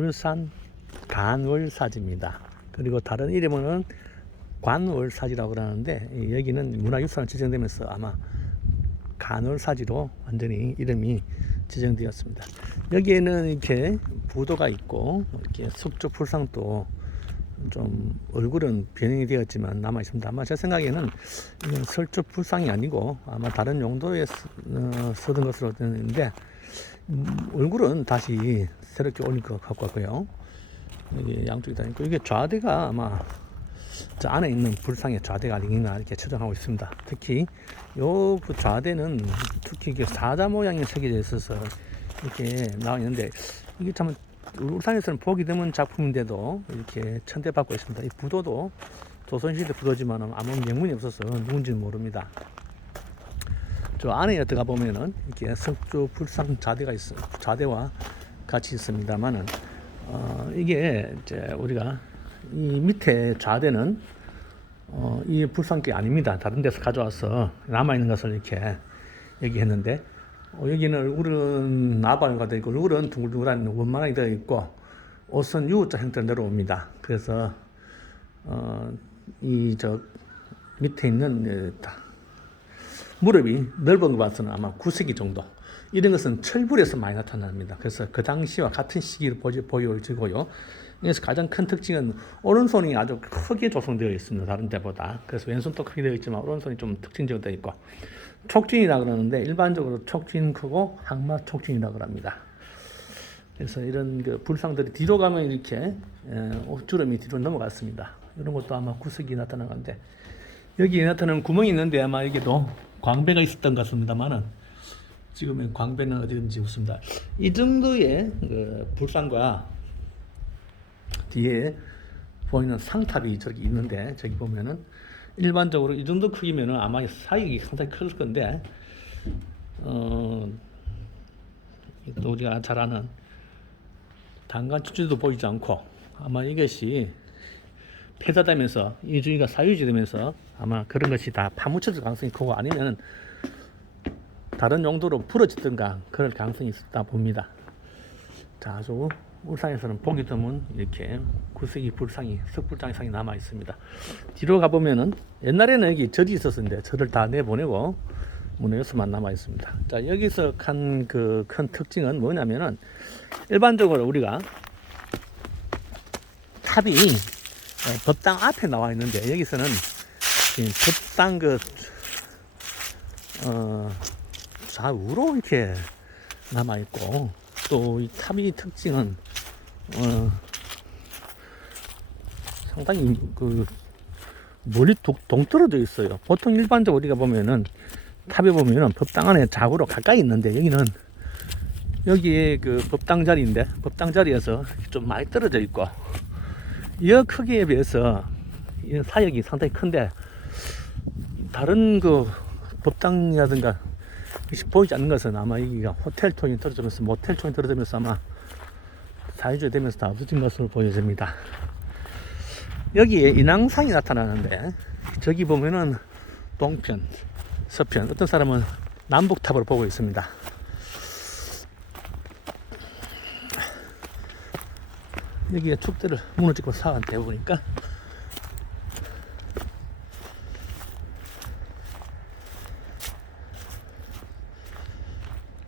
울산 간월사지입니다. 그리고 다른 이름은 관월사지라고 그러는데 여기는 문화유산으로 지정되면서 아마 간월사지로 완전히 이름이 지정되었습니다. 여기에는 이렇게 부도가 있고 이렇게 석조 불상도 좀 얼굴은 변형이 되었지만 남아 있습니다. 아마 제 생각에는 이건 석조 불상이 아니고 아마 다른 용도에 쓰던 것으로 되는데 얼굴은 다시 새롭게 올릴 것 같고요. 여기 양쪽이 다 있고 이게 좌대가 아마 저 안에 있는 불상의 좌대가 아니나 이렇게 추정하고 있습니다. 특히 요 좌대는 특히 이게 사자 모양이 새겨져 있어서 이렇게 나와 있는데 이게 참 울산에서는 보기 드문 작품인데도 이렇게 천대받고 있습니다. 이 부도도 조선시대 부도지만 아무 명문이 없어서 누군지는 모릅니다. 저 안에 들어가 보면은 이렇게 석조 불상 좌대가 있어 좌대와 같이 있습니다만은 이게 이제 우리가 이 밑에 좌대는 이 불상기 아닙니다. 다른 데서 가져와서 남아 있는 것을 이렇게 얘기했는데 여기는 얼굴은 나발과 되어 있고 얼굴은 둥글둥글한 원만하게 되어 있고 옷은 U자 형태로 내려옵니다. 그래서 이 저 밑에 있는 무릎이 넓은 것 봐서는 아마 9세기 정도 이런 것은 철불에서 많이 나타납니다. 그래서 그 당시와 같은 시기를 보여지고요. 여기서 가장 큰 특징은 오른손이 아주 크게 조성되어 있습니다. 다른 데보다. 그래서 왼손도 크게 되어 있지만 오른손이 좀 특징적으로 되어 있고 촉진이라 그러는데 일반적으로 촉진 크고 항마 촉진이라고 합니다. 그래서 이런 그 불상들이 뒤로 가면 이렇게 주름이 뒤로 넘어갔습니다. 이런 것도 아마 구석이 나타난 건데 여기에 나타나는 구멍이 있는데 아마 여기도 광배가 있었던 것 같습니다만은 지금은 광배는 어디든지 없습니다. 이 정도의 그 불상과 뒤에 보이는 상탑이 저기 있는데 저기 보면은 일반적으로 이 정도 크기면은 아마 사익이 상당히 클 건데 또 우리가 잘 아는 단간 추출도 보이지 않고 아마 이것이 폐사되면서 이 주위가 사유지되면서 아마 그런 것이 다 파묻혀질 가능성이 크고 아니면 다른 용도로 부러졌던가 그럴 가능성이 있었다 봅니다. 자, 아주 울산에서는 보기 드문 이렇게 9세기 불상이 석불장상이 남아 있습니다. 뒤로 가보면은 옛날에는 여기 절이 있었는데 절을 다 내보내고 문화유산만 남아 있습니다. 자, 여기서 한 그 큰 특징은 뭐냐면은 일반적으로 우리가 탑이 법당 앞에 나와 있는데 여기서는 법당 그 좌우로 이렇게 남아 있고 또 이 탑의 특징은 상당히 그 멀리 동떨어져 있어요. 보통 일반적으로 우리가 보면은 탑에 보면은 법당 안에 좌우로 가까이 있는데 여기는 여기에 그 법당 자리인데 법당 자리에서 좀 많이 떨어져 있고 이 크기에 비해서 이 사역이 상당히 큰데 다른 그 법당이라든가 보이지 않는 것은 아마 여기가 호텔 톤이 떨어지면서 모텔 톤이 떨어지면서 아마 사유지가 되면서 다 없어진 것으로 보여집니다. 여기에 인왕상이 나타나는데 저기 보면은 동편, 서편 어떤 사람은 남북탑으로 보고 있습니다. 여기에 축대를 문을 찍고 사한테 보니까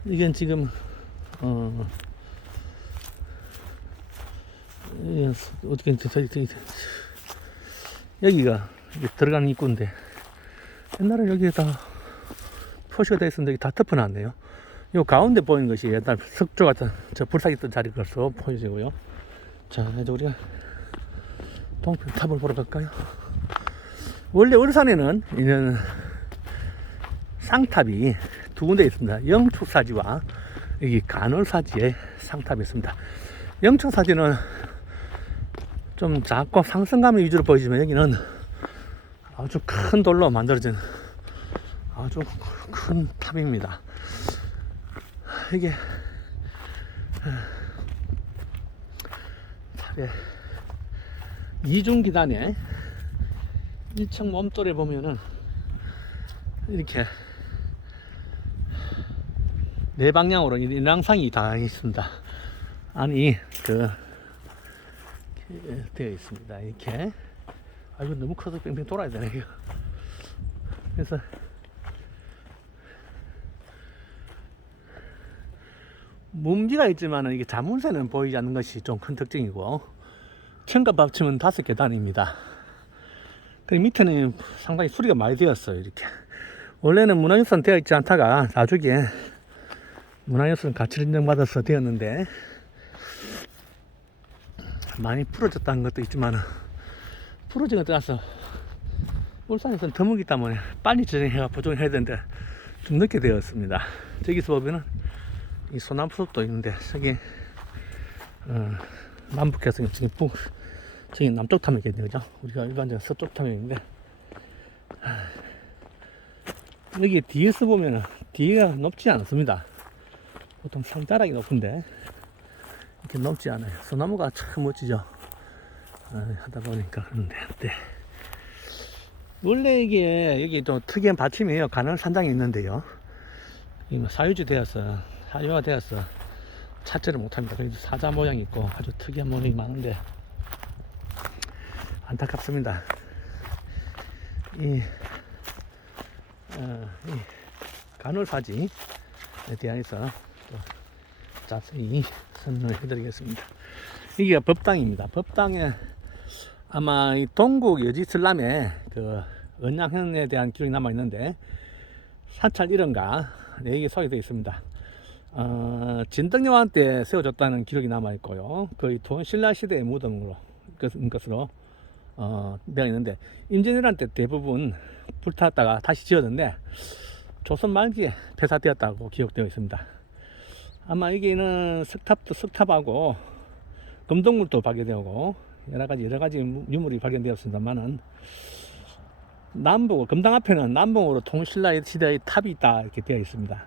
이건 지금 어떻게 여기가 들어가는 입구인데 옛날에 여기에다 표시가 되어 있었는데 다 덮어놨네요. 요 가운데 보이는 것이 옛날 석조 같은 저 불사기 있던 자리 것으로 보여지고요. 자, 이제 우리가 동편탑을 보러 갈까요? 원래 울산에는 이런 상탑이 두 군데 있습니다. 영축사지와 여기 간월사지에 상탑이 있습니다. 영축사지는 좀 작고 상승감이 위주로 보이지만 여기는 아주 큰 돌로 만들어진 아주 큰 탑입니다. 이게 탑의 이중기단에 1층 몸돌에 보면은 이렇게 네 방향으로 인왕상이 다 있습니다. 아니 그 되어 있습니다. 이렇게. 아, 이거 너무 커서 뺑뺑 돌아야 되네, 이거. 그래서, 문비가 있지만은 이게 자문새는 보이지 않는 것이 좀 큰 특징이고, 천กับ합치면 5계단입니다. 그리고 밑에는 상당히 수리가 많이 되었어요, 이렇게. 원래는 문화유산 되어 있지 않다가 나중에 문화유산 가치 인정받아서 되었는데, 많이 풀어졌다는 것도 있지만 풀어진 것 떠나서 울산에서는 더무기 때문에 빨리 조정해가 보존해야 되는데 좀 늦게 되었습니다. 저기서 보면은 이 소나무 숲도 있는데 저기 남북해서 저기 남쪽 탐역이거든요, 그죠? 우리가 일반적으로 서쪽 탐역인데 여기 뒤에서 보면은 뒤가 높지 않습니다. 보통 상자락이 높은데 이렇게 높지 않아요. 소나무가 참 멋지죠. 하다 보니까 그런데 네. 원래 이게 여기 또 특이한 받침이에요. 가는 산장이 있는데요. 사유지 되어서 사유가 되어서 찾지를 못합니다. 그래서 사자 모양이 있고 아주 특이한 모양이 많은데 안타깝습니다. 이 간월사지에 대해서 또 자세히 설명을 해드리겠습니다. 이게 법당입니다. 법당에 아마 이 동국 여지슬람의 그 은양현에 대한 기록이 남아 있는데 사찰 1원가 4개 소개되어 있습니다. 진덕여왕 때 세워졌다는 기록이 남아 있고요. 거의 신라 시대의 무덤으로 것으로 되어 있는데 임진왜란 때 대부분 불탔다가 다시 지었는데 조선 말기에 폐사되었다고 기록되어 있습니다. 아마 여기는 석탑하고 금동물도 발견되고 여러 가지 유물이 발견되었습니다만은 남북 금당 앞에는 남북으로 통신라 시대의 탑이 있다 이렇게 되어 있습니다.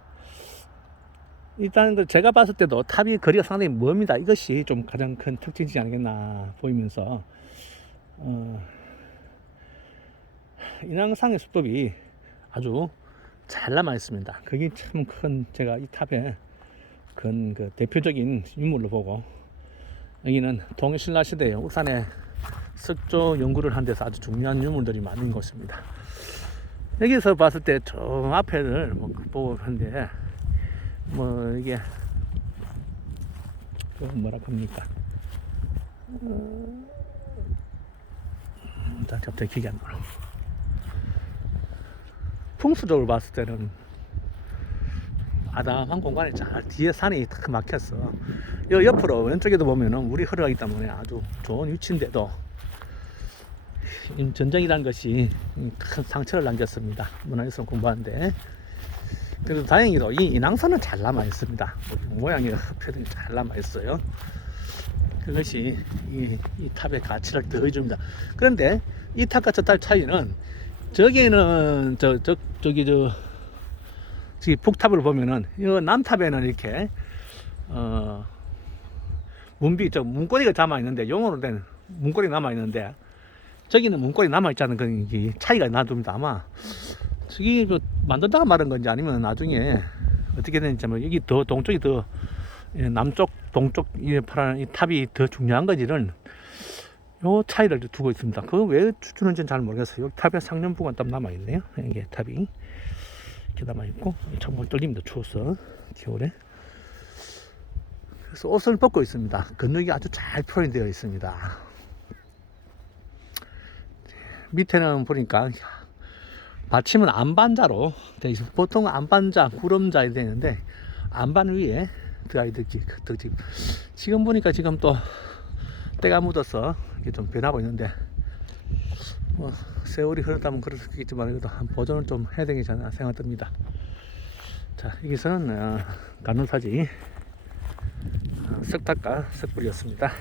일단 제가 봤을 때도 탑이 거리가 상당히 멉니다. 이것이 좀 가장 큰 특징이지 않겠나 보이면서 인왕상의 수법이 아주 잘 남아 있습니다. 그게 참 큰 제가 이 탑에 큰 그 대표적인 유물로 보고 여기는 동신라 시대에 울산에 석조 연구를 한 데서 아주 중요한 유물들이 많은 곳입니다. 여기서 봤을 때 저 앞에를 보고 하는데 이게 뭐라 합니까? 갑자기 기억이 안 나요. 풍수적으로 봤을 때는 아담한 공간에 잘 뒤에 산이 딱 막혔어. 요 옆으로 왼쪽에도 보면은 물이 흘러가기 때문에 아주 좋은 위치인데도 전쟁이라는 것이 큰 상처를 남겼습니다. 문화유산 공부하는데. 그래도 다행히도 이 인왕산은 잘 남아 있습니다. 모양이 표현이 잘 남아 있어요. 그것이 이 탑의 가치를 더해줍니다. 그런데 이 탑과 저 탑 차이는 저기는 저기 북탑을 보면은 이 남탑에는 이렇게 문고리가 남아 있는데 용어로 된 문고리 남아 있는데 저기는 문고리 남아 있자는 그 차이가 나줍니다. 아마 저기 만들다가 말한 건지 아니면 나중에 어떻게 되는지 여기 더 동쪽이 더 남쪽 동쪽 이 탑이 더 중요한 건지는 요 차이를 두고 있습니다. 그거 왜 주는지는 잘 모르겠어요. 여기 탑에 상념부가 딱 남아 있네요. 이게 탑이 이렇게 남아 있고 정말 떨립니다. 추워서 겨울에. 그래서 옷을 벗고 있습니다. 건너기 아주 잘 표현되어 있습니다. 밑에는 보니까 받침은 안반자로 되어 있습니다. 보통 안반자, 구름자에 되는데 안반 위에 드아이득지 지금 보니까 지금 또 때가 묻어서 이게 좀 변하고 있는데 세월이 흐르다면 그럴 수 있겠지만 그래도 한 보존을 좀 해야 되겠지 않나 생각 듭니다. 자, 여기서는 간월사지 석탑과 석불이었습니다.